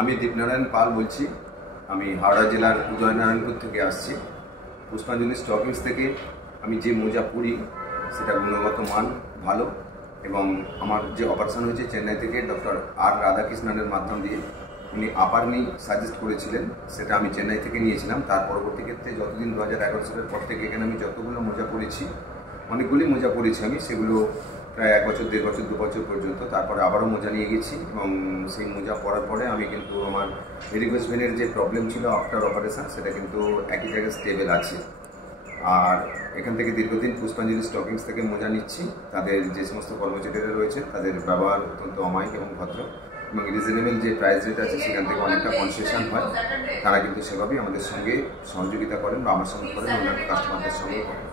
আমি দীপনারায়ণ পাল বলছি। আমি হাওড়া জেলার উদয়নারায়ণপুর থেকে আসছি। পুষ্পাঞ্জলি স্টকিংস থেকে আমি যে মোজা পরি সেটা গুণগত মান ভালো, এবং আমার যে অপারেশন হয়েছে চেন্নাই থেকে ডক্টর আর রাধাকৃষ্ণনের মাধ্যম দিয়ে, উনি আপার নি সাজেস্ট করেছিলেন, সেটা আমি চেন্নাই থেকে নিয়েছিলাম। তার পরবর্তী ক্ষেত্রে যতদিন 2011 সালের পর থেকে এখানে আমি যতগুলো মোজা পরেছি, অনেকগুলি মোজা পরেছি আমি, সেগুলো প্রায় 1 বছর, 1.5 বছর, 2 বছর পর্যন্ত। তারপরে আবারও মোজা নিয়ে গেছি, এবং সেই মোজা পরার পরে আমি কিন্তু আমার ভেরিকোজ ভেনের যে প্রবলেম ছিল আফটার অপারেশন, সেটা কিন্তু একই জায়গায় স্টেবল আছে। আর এখান থেকে দীর্ঘদিন পুষ্পাঞ্জলি স্টকিংস থেকে মোজা নিচ্ছি। তাদের যে সমস্ত কর্মচারীরা রয়েছে তাদের ব্যবহার অত্যন্ত অমায়িক এবং ভদ্র, এবং রিজনেবল যে প্রাইস রেট আছে সেখান থেকে অনেকটা কনসেশন হয়। তারা কিন্তু সেভাবেই আমাদের সঙ্গে সহযোগিতা করেন বা আমার সঙ্গে করেন, অন্যান্য কাস্টমারদের সঙ্গে করেন।